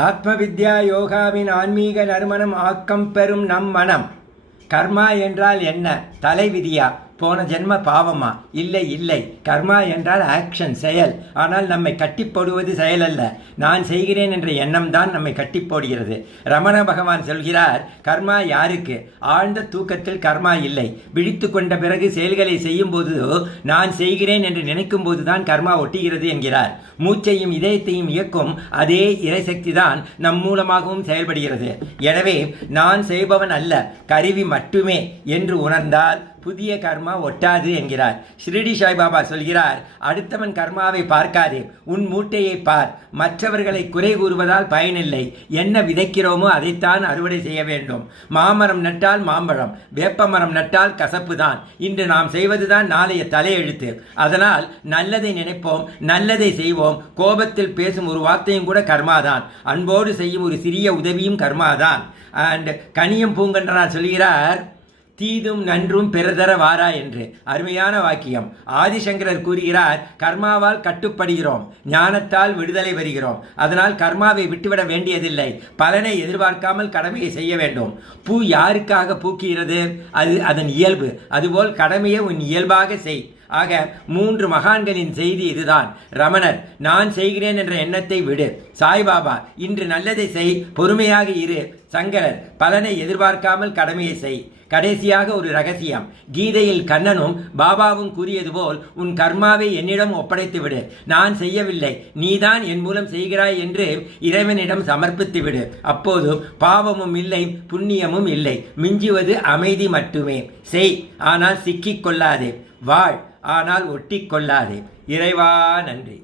ஆத்ம வித்யா யோகாவின் ஆன்மீக நறுமணம் ஆக்கம் பெறும் நம் மனம். கர்மா என்றால் என்ன? தலை விதியா? போன ஜென்ம பாவமா? இல்லை இல்லை. கர்மா என்றால் ஆக்ஷன், செயல். ஆனால் நம்மை கட்டி போடுவது செயல் அல்ல. நான் செய்கிறேன் என்ற எண்ணம் தான் நம்மை கட்டி போடுகிறது. ரமண பகவான் சொல்கிறார், கர்மா யாருக்கு? ஆழ்ந்த தூக்கத்தில் கர்மா இல்லை. விழித்து கொண்ட பிறகு செயல்களை செய்யும் போது நான் செய்கிறேன் என்று நினைக்கும் போதுதான் கர்மா ஒட்டுகிறது என்கிறார். மூச்சையும் இதயத்தையும் இயக்கும் அதே இறைசக்தி தான் நம் மூலமாகவும் செயல்படுகிறது. எனவே நான் செய்பவன் அல்ல, கருவி மட்டுமே என்று உணர்ந்தால் புதிய கர்மா ஒட்டாது என்கிறார். ஷிரடி சாய்பாபா சொல்கிறார், அடுத்தவன் கர்மாவை பார்க்காதே, உன் மூட்டையை பார். மற்றவர்களை குறை கூறுவதால் பயனில்லை. என்ன விதைக்கிறோமோ அதைத்தான் அறுவடை செய்ய வேண்டும். மாமரம் நட்டால் மாம்பழம், வேப்ப மரம் நட்டால் கசப்பு தான். இன்று நாம் செய்வதுதான் நாளைய தலையெழுத்து. அதனால் நல்லதை நினைப்போம், நல்லதை செய்வோம். கோபத்தில் பேசும் ஒரு வார்த்தையும் கூட கர்மாதான். அன்போடு செய்யும் ஒரு சிறிய உதவியும் கர்மாதான். அண்ட் கனியம் பூங்கன்றனார் சொல்கிறார், தீதும் நன்றும் பிறதர வாரா என்று. அருமையான வாக்கியம். ஆதிசங்கரர் கூறுகிறார், கர்மாவால் கட்டுப்படுகிறோம், ஞானத்தால் விடுதலை வருகிறோம். அதனால் கர்மாவை விட்டுவிட வேண்டியதில்லை. பலனை எதிர்பார்க்காமல் கடமையை செய்ய வேண்டும். பூ யாருக்காக பூக்கிறது? அது அதன் இயல்பு. அதுபோல் கடமையை உன் இயல்பாக செய். ஆக 3 மகான்களின் செய்தி இதுதான். ரமணர், நான் செய்கிறேன் என்ற எண்ணத்தை விடு. சாய்பாபா, இன்று நல்லதை செய், பொறுமையாக இரு. சங்கரர், பலனை எதிர்பார்க்காமல் கடமையை செய். கடைசியாக ஒரு ரகசியம். கீதையில் கண்ணனும் பாபாவும் கூறியது போல் உன் கர்மாவை என்னிடம் ஒப்படைத்து விடு. நான் செய்யவில்லை, நீதான் என் மூலம் செய்கிறாய் என்று இறைவனிடம் சமர்ப்பித்து விடு. அப்போது பாவமும் இல்லை, புண்ணியமும் இல்லை. மிஞ்சுவது அமைதி மட்டுமே. செய், ஆனால் சிக்கிக் கொள்ளாதே. வாழ், ஆனால் ஒட்டி கொள்ளாதே. இறைவா நன்றி.